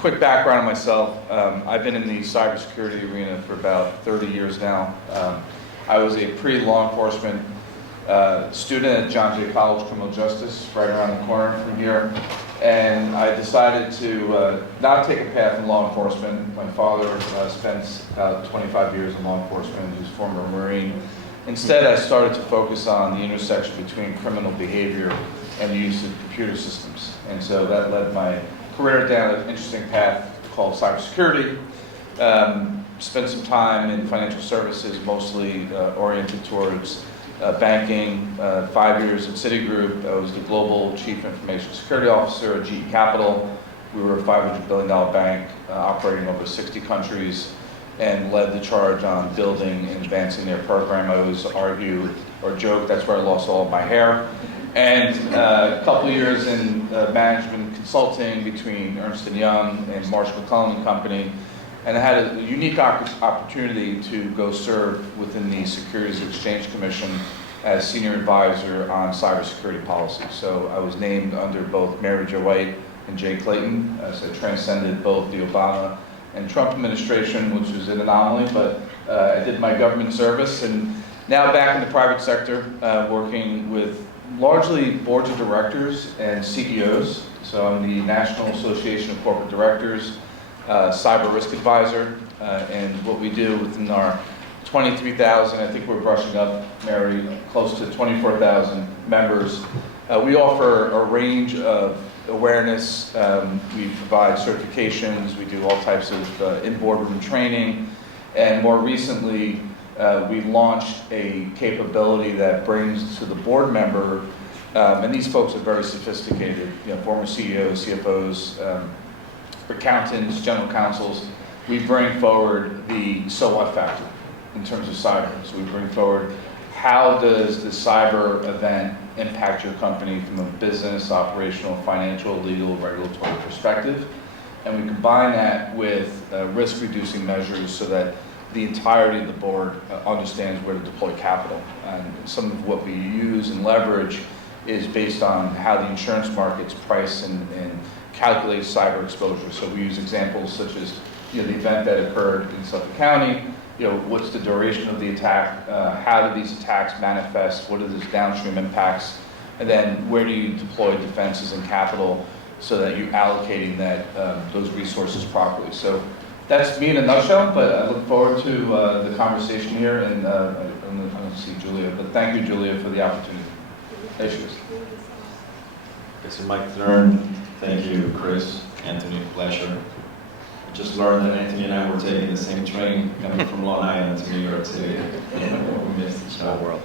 quick background on myself. I've been in the cybersecurity arena for about 30 years now. I was a pre-law enforcement student at John Jay College Criminal Justice, right around the corner from here. And I decided to not take a path in law enforcement. My father spent about 25 years in law enforcement. He was a former Marine. Instead, I started to focus on the intersection between criminal behavior and the use of computer systems. And so that led my career down an interesting path called cybersecurity. Spent some time in financial services, mostly oriented towards banking. 5 years at Citigroup. I was the Global Chief Information Security Officer at GE Capital. We were a $500 billion bank operating over 60 countries and led the charge on building and advancing their program. I always argue or joke that's where I lost all of my hair. And a couple of years in management consulting between Ernst & Young and Marsh McLennan Company. And I had a unique opportunity to go serve within the Securities and Exchange Commission as senior advisor on cybersecurity policy. So I was named under both Mary Jo White and Jay Clayton, so I transcended both the Obama and Trump administration, which was an anomaly, but I did my government service, and now back in the private sector, working with largely boards of directors and CEOs. So I'm the National Association of Corporate Directors, cyber risk advisor, and what we do within our 23,000, I think we're brushing up, Mary, close to 24,000 members. We offer a range of awareness. We provide certifications. We do all types of in-boardroom training. And more recently, we launched a capability that brings to the board member, and these folks are very sophisticated, former CEOs, CFOs, accountants, general counsels. We bring forward the so what factor in terms of cyber. So we bring forward, how does the cyber event impact your company from a business, operational, financial, legal, regulatory perspective? And we combine that with risk-reducing measures so that the entirety of the board understands where to deploy capital. And some of what we use and leverage is based on how the insurance markets price and calculate cyber exposure. So we use examples such as the event that occurred in Suffolk County. What's the duration of the attack? How do these attacks manifest? What are those downstream impacts? And then where do you deploy defenses and capital so that you're allocating those resources properly? So that's me in a nutshell, but I look forward to the conversation here, and I don't see Julia, but thank you, Julia, for the opportunity. There she is. This is my turn. Thank you, Chris, Anthony, pleasure. I just learned that Anthony and I were taking the same train coming from Long Island to New York City. We missed each other.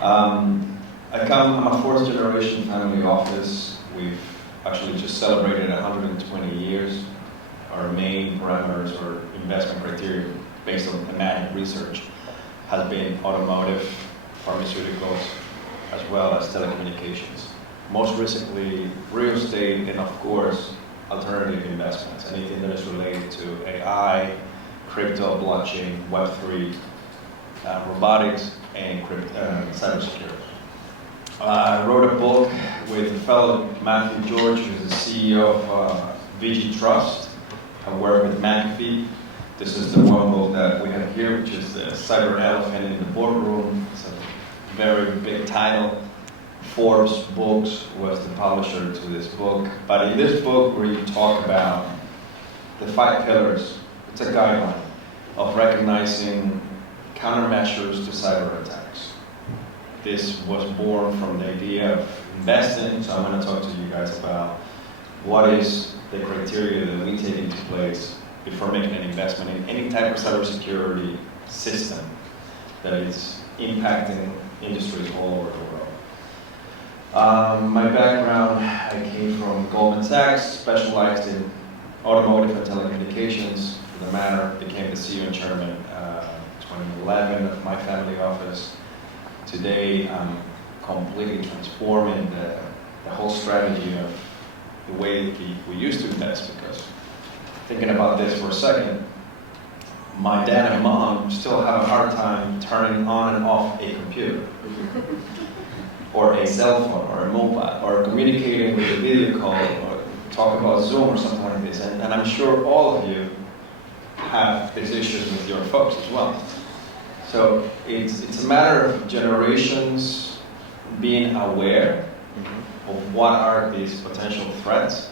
I'm a fourth generation family office. We've actually just celebrated 120 years. Our main parameters or investment criteria based on thematic research has been automotive, pharmaceuticals, as well as telecommunications. Most recently, real estate, and of course, alternative investments, anything that is related to AI, crypto, blockchain, Web3, robotics, and cybersecurity. I wrote a book with a fellow, Matthew George, who's the CEO of VG Trust. I work with McAfee. This is the one book that we have here, which is the Cyber Elephant in the Boardroom. It's a very big title. Forbes Books was the publisher to this book. But in this book, where you talk about the 5 pillars, it's a guideline of recognizing countermeasures to cyber attacks. This was born from the idea of investing, so I'm going to talk to you guys about what is the criteria that we take into place before making an investment in any type of cybersecurity system that is impacting industries all over the world. My background, I came from Goldman Sachs, specialized in automotive and telecommunications. For the matter, became the CEO and chairman 2011 of my family office. Today, I'm completely transforming the whole strategy of the way we used to invest, because thinking about this for a second, my dad and mom still have a hard time turning on and off a computer. Or a cell phone, or a mobile, or communicating with a video call, or talk about Zoom or something like this. this, and I'm sure all of you have these issues with your folks as well. So it's a matter of generations being aware of what are these potential threats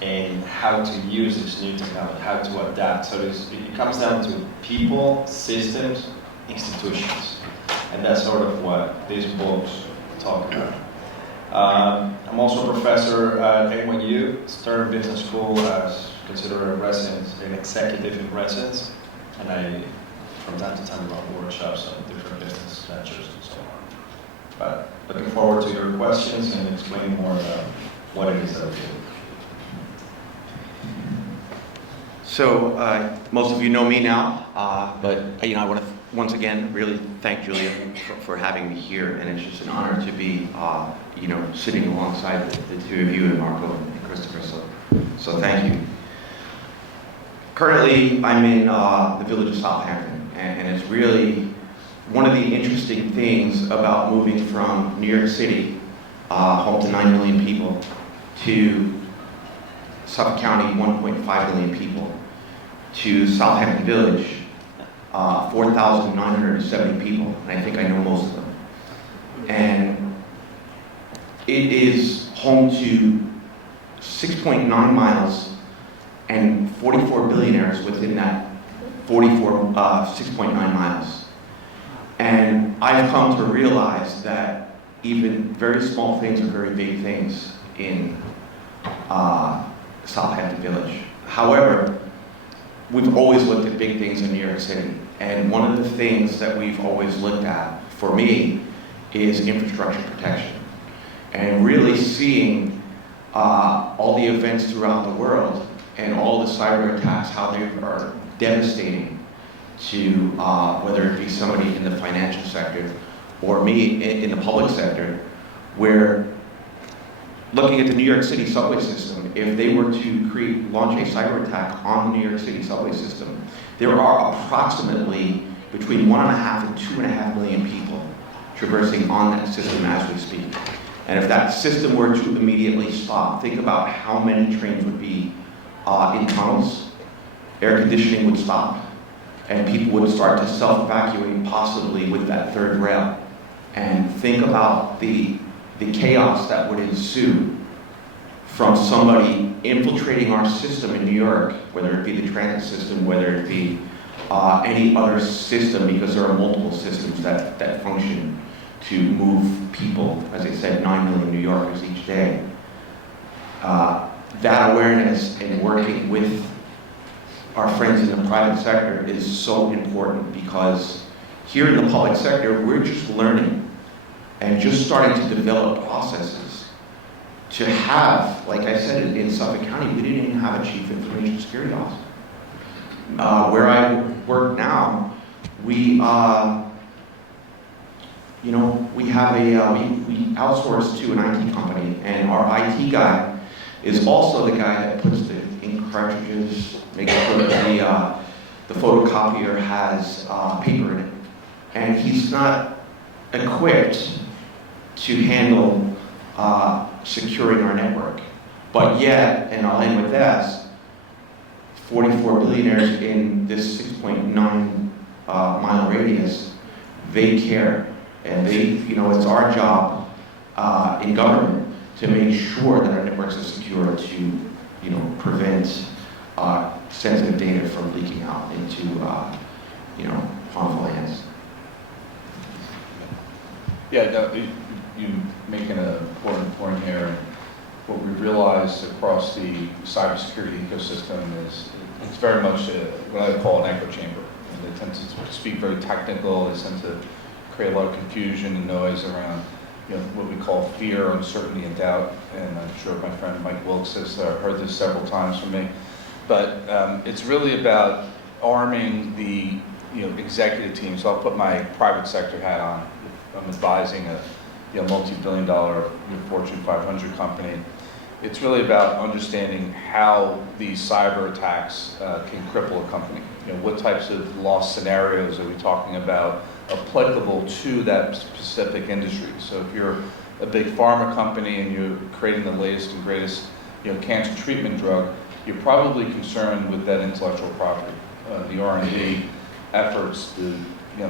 and how to use this new technology, how to adapt. So it comes down to people, systems, institutions. And that's sort of what these books talk about. I'm also a professor at NYU, Stern Business School, as considered a resident, an executive in residence, and I, from time to time, run workshops on different business ventures and so on. But looking forward to your questions and explaining more about what it is that we do. So most of you know me now, but I want to once again really thank Julia for having me here, and it's just an honor to be sitting alongside the two of you, and Marco and Christopher. So thank you. Currently, I'm in the village of Southampton, and it's really one of the interesting things about moving from New York City, home to 9 million people, to Suffolk County, 1.5 million people, to Southampton Village, 4,970 people, and I think I know most of them. And it is home to 6.9 miles and 44 billionaires within that 6.9 miles. And I've come to realize that even very small things are very big things in Southampton Village. However, we've always looked at big things in New York City, and one of the things that we've always looked at, for me, is infrastructure protection. And really seeing all the events throughout the world and all the cyber attacks, how they are devastating to whether it be somebody in the financial sector or me in the public sector, where looking at the New York City subway system, if they were to launch a cyber attack on the New York City subway system, there are approximately between 1.5 and 2.5 million people traversing on that system as we speak. And if that system were to immediately stop, think about how many trains would be in tunnels, air conditioning would stop, and people would start to self-evacuate, possibly with that third rail. And think about the chaos that would ensue from somebody infiltrating our system in New York, whether it be the transit system, whether it be any other system, because there are multiple systems that function to move people, as I said, 9 million New Yorkers each day. That awareness and working with our friends in the private sector is so important, because here in the public sector, we're just learning and just starting to develop processes to have, like I said, in Suffolk County, we didn't even have a chief information security officer. Where I work now, we outsource to an IT company, and our IT guy is also the guy that puts the ink cartridges, making sure that the photocopier has paper in it. And he's not equipped to handle securing our network. But yet, and I'll end with this, 44 billionaires in this 6.9 mile radius, they care. And it's our job in government to make sure that our networks are secure to, prevent sensitive data from leaking out into, harmful hands. Yeah, no, you make an important point here. What we realize across the cybersecurity ecosystem is it's very much what I call an echo chamber. They tend to speak very technical. They tend to create a lot of confusion and noise around what we call fear, uncertainty, and doubt. And I'm sure my friend Mike Wilkes has heard this several times from me. But it's really about arming the executive team. So I'll put my private sector hat on. I'm advising a multi-billion-dollar Fortune 500 company. It's really about understanding how these cyber attacks can cripple a company. What types of loss scenarios are we talking about applicable to that specific industry? So if you're a big pharma company and you're creating the latest and greatest cancer treatment drug, you're probably concerned with that intellectual property, the R&D efforts, the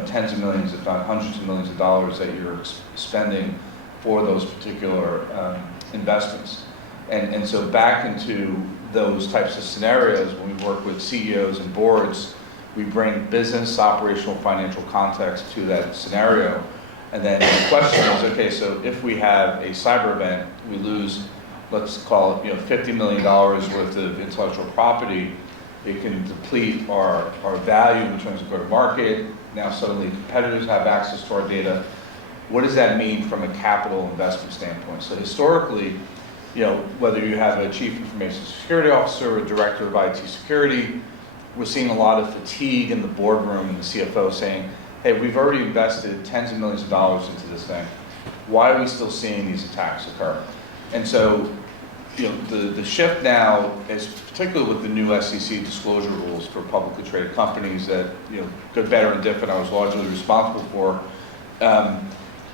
tens of millions, if not hundreds of millions of dollars that you're spending for those particular investments. And so back into those types of scenarios, when we work with CEOs and boards, we bring business, operational, financial context to that scenario. And then the question is, okay, so if we have a cyber event, we lose, let's call it, $50 million worth of intellectual property, it can deplete our value in terms of go-to-market. Now suddenly competitors have access to our data. What does that mean from a capital investment standpoint? So historically, whether you have a chief information security officer or a director of IT security, we're seeing a lot of fatigue in the boardroom and the CFO saying, hey, we've already invested tens of millions of dollars into this thing. Why are we still seeing these attacks occur? And so, the shift now is particularly with the new SEC disclosure rules for publicly traded companies that, good, better, and different, I was largely responsible for.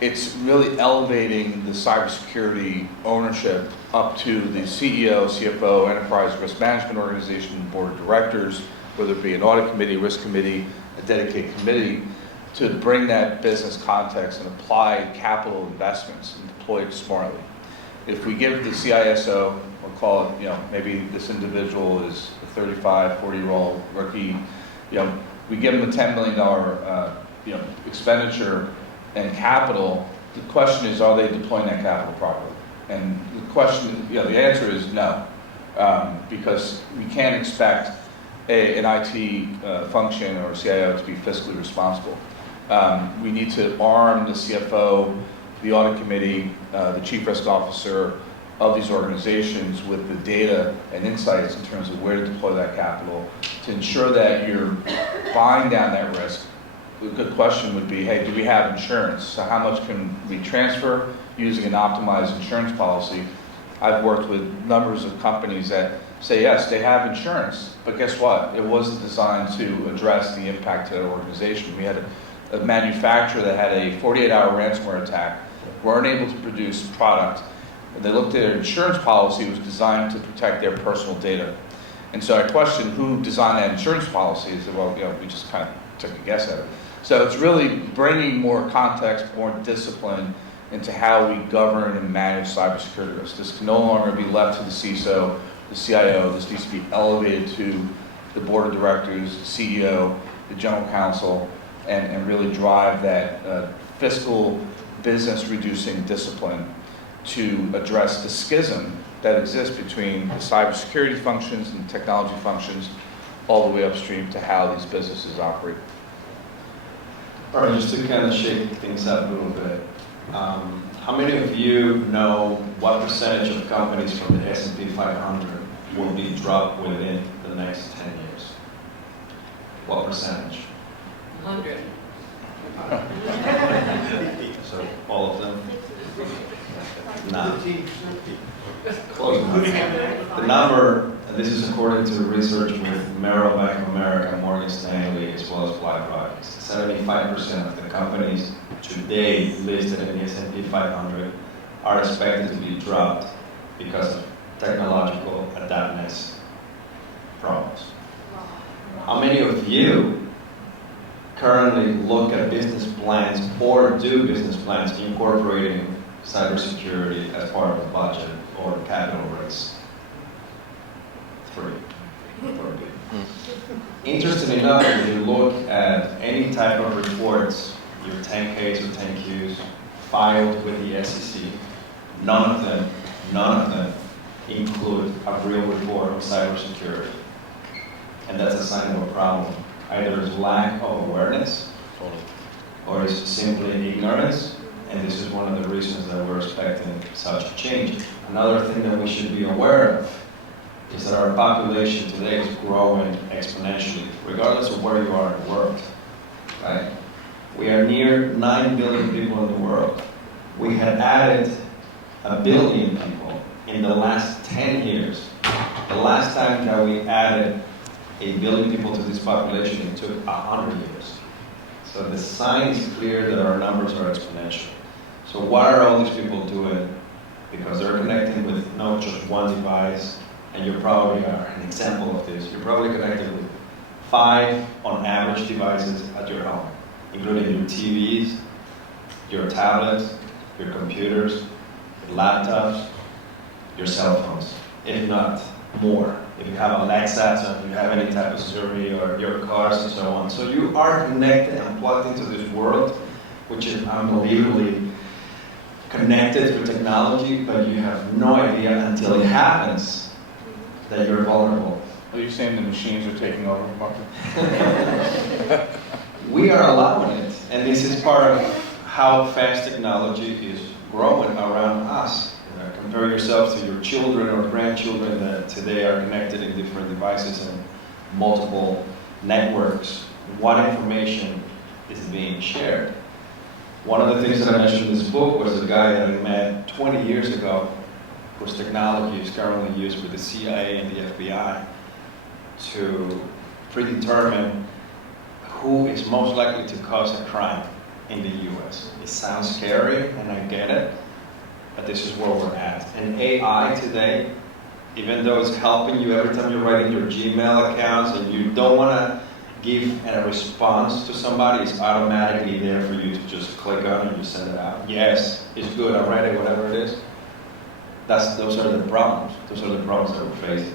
It's really elevating the cybersecurity ownership up to the CEO, CFO, enterprise risk management organization, board of directors, whether it be an audit committee, risk committee, a dedicated committee, to bring that business context and apply capital investments and deploy it smartly. If we give the CISO, we'll call it, maybe this individual is a 35, 40-year-old rookie, we give them a $10 million, expenditure and capital. The question is, are they deploying that capital properly? And the question, the answer is no, because we can't expect an IT function or CIO to be fiscally responsible. We need to arm the CFO, the audit committee, the chief risk officer of these organizations with the data and insights in terms of where to deploy that capital to ensure that you're buying down that risk. A good question would be, hey, do we have insurance? So how much can we transfer using an optimized insurance policy? I've worked with numbers of companies that say, yes, they have insurance, but guess what? It wasn't designed to address the impact to their organization. We had a manufacturer that had a 48-hour ransomware attack, weren't able to produce product. They looked at their insurance policy, it was designed to protect their personal data. And so I questioned who designed that insurance policy. They said, well, we just kind of took a guess at it. So it's really bringing more context, more discipline into how we govern and manage cybersecurity risk. This can no longer be left to the CISO, the CIO. This needs to be elevated to the board of directors, the CEO, the general counsel, and really drive that fiscal business reducing discipline to address the schism that exists between the cybersecurity functions and technology functions all the way upstream to how these businesses operate. All right, just to kind of shake things up a little bit, how many of you know what percentage of companies from the S&P 500 will be dropped within the next 10 years? What percentage? 100. So all of them? None. Close enough. The number, and this is according to research with Merrill, Bank of America, Morgan Stanley, as well as BlackRock, 75% of the companies today listed in the S&P 500 are expected to be dropped because of technological adaptness problems. How many of you currently look at business plans or do business plans incorporating cybersecurity as part of the budget or capital raise? 3. Interesting enough, if you look at any type of reports, your 10Ks or 10Qs filed with the SEC, none of them include a real report on cybersecurity. And that's a sign of a problem. Either there's lack of awareness, or it's simply ignorance, and this is one of the reasons that we're expecting such a change. Another thing that we should be aware of is that our population today is growing exponentially, regardless of where you are in the world, right? We are near 9 billion people in the world. We had added 1 billion people in the last 10 years. The last time that we added 1 billion people to this population, it took 100 years. So the sign is clear that our numbers are exponential. So what are all these people doing? Because they're connecting with not just one device, and you probably are an example of this. You're probably connected with 5 on average devices at your home, including your TVs, your tablets, your computers, your laptops, your cell phones, if not more. If you have Alexa, so if you have any type of Siri or your cars and so on. So you are connected and plugged into this world, which is unbelievably connected through technology, but you have no idea until it happens that you're vulnerable. Are you saying the machines are taking over, Martin? We are allowing it, and this is part of how fast technology is growing around us. Compare yourself to your children or grandchildren that today are connected in different devices and multiple networks. What information is being shared? One of the things that I mentioned in this book was a guy that I met 20 years ago, whose technology is currently used with the CIA and the FBI to predetermine who is most likely to cause a crime in the US. It sounds scary, and I get it, but this is where we're at. And AI today, even though it's helping you every time you're writing your Gmail accounts and you don't want to give a response to somebody, it's automatically there for you to just click on and just send it out. Yes, it's good, I read it, whatever it is. Those are the problems. Those are the problems that we're facing.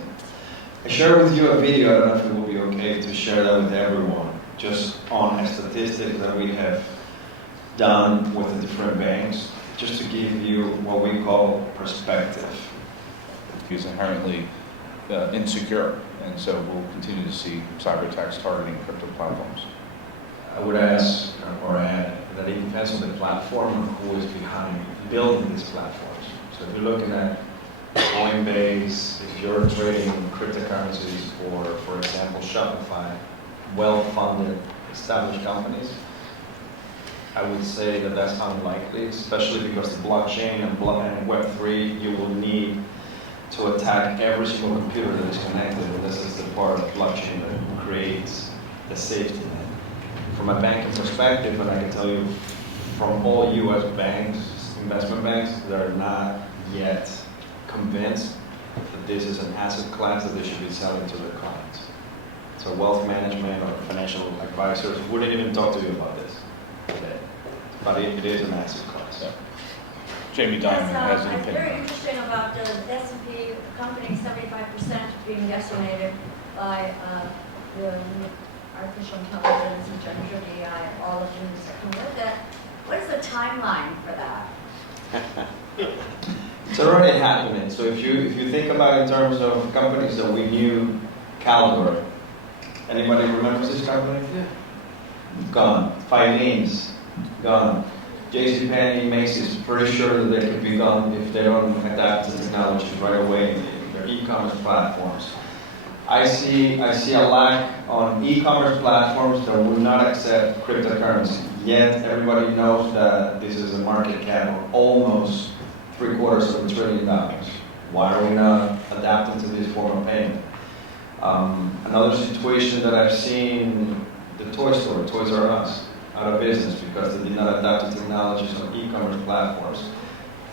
I shared with you a video, I don't know if it will be okay to share that with everyone, just on a statistic that we have done with the different banks, just to give you what we call perspective. It's inherently insecure, and so we'll continue to see cyber attacks targeting crypto platforms. I would ask or add that it depends on the platform and who is behind building these platforms. So if you're looking at Coinbase, if you're trading cryptocurrencies for example, Shopify, well-funded, established companies, I would say that that's unlikely, especially because the blockchain and Web3, you will need to attack every single computer that is connected, and this is the part of blockchain that creates the safety net. From a banking perspective, and I can tell you from all US banks, investment banks, they're not yet convinced that this is an asset class that they should be selling to their clients. So wealth management or financial advisors wouldn't even talk to you about this today. But it is an asset class. Yeah. Jamie Dimon has an It's very opinion. interesting about the S&P company, 75% being decimated by the artificial intelligence and generative AI, all of them that come with it. What is the timeline for that? It's already happening. So if you think about in terms of companies that we knew, Caliber. Anybody remembers this company? Yeah. Gone. Filene's gone. JCPenney, Macy's, pretty sure that they could be gone if they don't adapt to technology right away in their e-commerce platforms. I see a lack on e-commerce platforms that will not accept cryptocurrency. Yet everybody knows that this is a market cap of almost $750 billion. Why are we not adapting to this form of payment? Another situation that I've seen, the toy store, Toys R Us, out of business because they did not adapt to technologies on e-commerce platforms.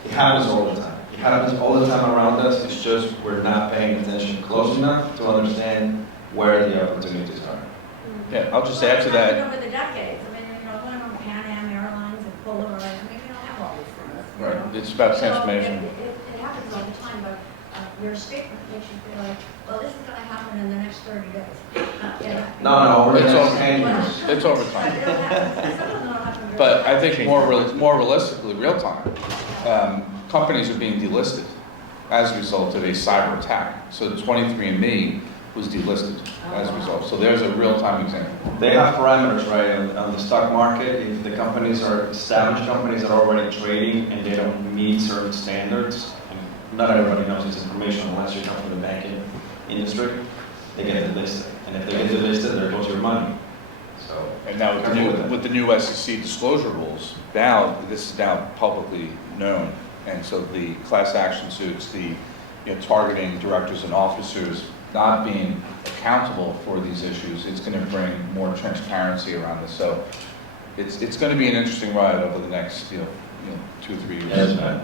It happens all the time. It happens all the time around us. It's just we're not paying attention close enough to understand where the opportunities are. Yeah, I'll just add to that. Over the decades, I mean, going on Pan Am Airlines and Polaroid, I mean, we don't have all these things. Right, it's about transformation. So it happens all the time, but your statement makes you feel like, well, this is going to happen in the next 30 days. No, over the It's next all- 10 years. It's over But time. it'll happen. Some of them don't happen very But I fast. think more realistically, real time, companies are being delisted as a result of a cyber attack. So 23andMe was delisted as a result. So there's a real time example. They have parameters, right, on the stock market. If the companies are established companies that are already trading and they don't meet certain standards, and not everybody knows this information unless you come from the banking industry, they get delisted. And if they get delisted, there goes your money. So, And now with the new SEC disclosure rules, now this is now publicly known. And so the class action suits, the targeting directors and officers not being accountable for these issues, it's going to bring more transparency around this. So it's going to be an interesting ride over the next 2 or 3 years. yes, man.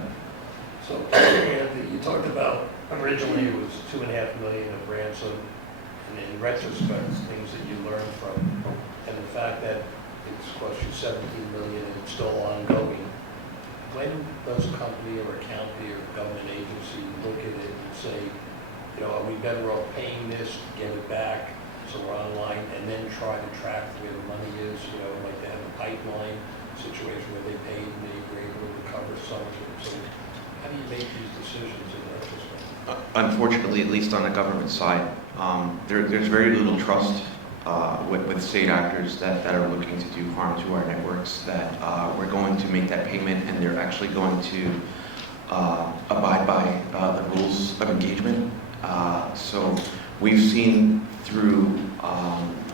So, Anthony, you talked about Originally, it was $2.5 million of ransom, and in retrospect, things that you learn from, and the fact that it's cost you $17 million and it's still ongoing. When does a company or a county or government agency look at it and say, you know, are we better off paying this to get it back so we're online, and then try to track where the money is, you know, like they have a pipeline situation where they paid and they were able to recover some of it. So how do you make these decisions in retrospect? Unfortunately, at least on the government side, there's very little trust with state actors that are looking to do harm to our networks, that we're going to make that payment and they're actually going to abide by the rules of engagement. So we've seen through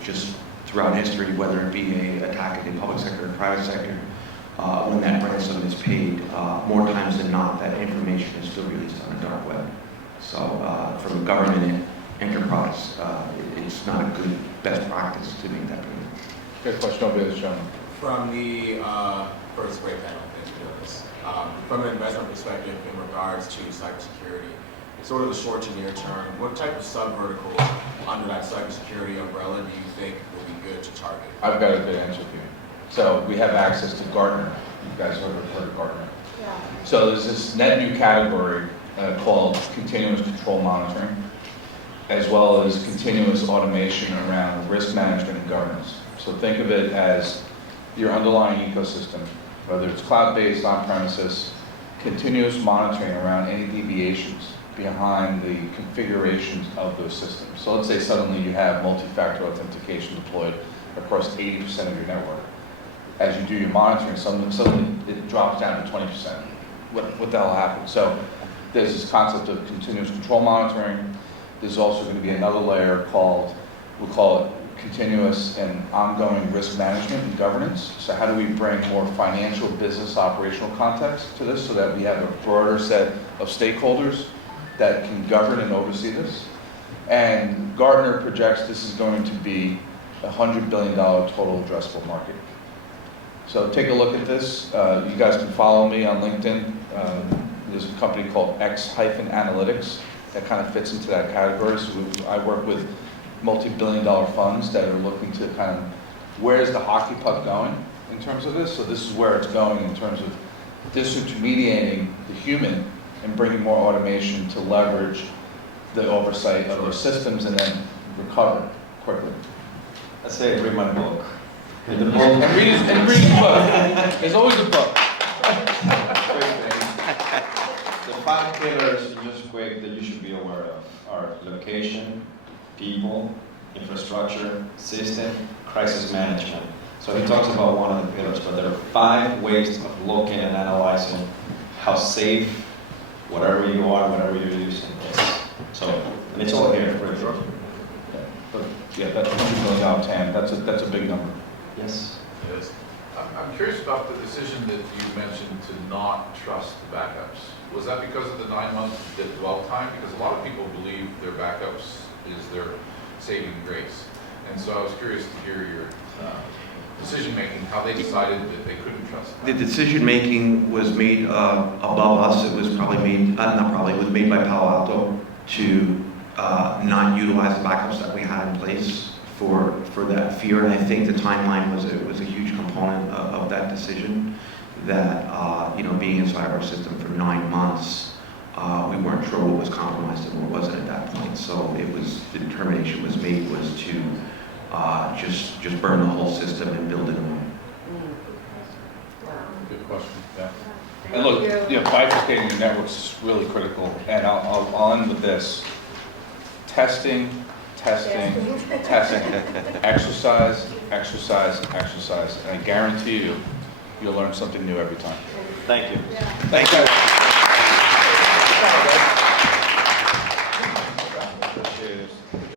just throughout history, whether it be an attack in the public sector or private sector, when that ransom is paid, more times than not, that information is still released on the dark web. So from a government enterprise, it's not a good best practice to make that payment. Good question, over this gentleman. From the first great panel, thanks for doing this. From an investment perspective in regards to cybersecurity, sort of the short to near term, what type of sub-verticals under that cybersecurity umbrella do you think will be good to target? I've got a good answer for you. So we have access to Gartner. You guys have heard of Gartner? Yeah. So there's this net new category called continuous control monitoring, as well as continuous automation around risk management and governance. So think of it as your underlying ecosystem, whether it's cloud-based, on-premises, continuous monitoring around any deviations behind the configurations of those systems. So let's say suddenly you have multi-factor authentication deployed across 80% of your network. As you do your monitoring, suddenly it drops down to 20%. What the hell happened? So there's this concept of continuous control monitoring. There's also going to be another layer called, we'll call it continuous and ongoing risk management and governance. So how do we bring more financial, business, operational context to this so that we have a broader set of stakeholders that can govern and oversee this? And Gartner projects this is going to be a $100 billion total addressable market. So take a look at this. You guys can follow me on LinkedIn. There's a company called X-Analytics that kind of fits into that category. So I work with multi-billion-dollar funds that are looking to kind of, where's the hockey puck going in terms of this? So this is where it's going in terms of disintermediating the human and bringing more automation to leverage the oversight of those systems and then recover quickly. I say read my book. Read the book. And read the book. There's always a book. The 5 pillars, just quick, that you should be aware of are location, people, infrastructure, system, crisis management. So he talks about one of the pillars, but there are 5 ways of looking and analyzing how safe, whatever you are, whatever you're using is. So, and it's all here for you. But yeah, that's $100 million TAM. That's a big number. Yes. Yes. I'm curious about the decision that you mentioned to not trust the backups. Was that because of the 9-month dwell time? Because a lot of people believe their backups is their saving grace. And so I was curious to hear your decision-making, how they decided that they couldn't trust The that. decision-making was made above us. It was probably made, it was made by Palo Alto to not utilize the backups that we had in place for that fear. And I think the timeline was a huge component of that decision, that being inside our system for 9 months, we weren't sure what was compromised and what wasn't at that point. So the determination was made was to just burn the whole system and build it anew. Good question. Yeah. And look, bifurcating your networks is really critical. And I'll end with this: testing, exercise. And I guarantee you'll learn something new every time. Thank you. Thank you.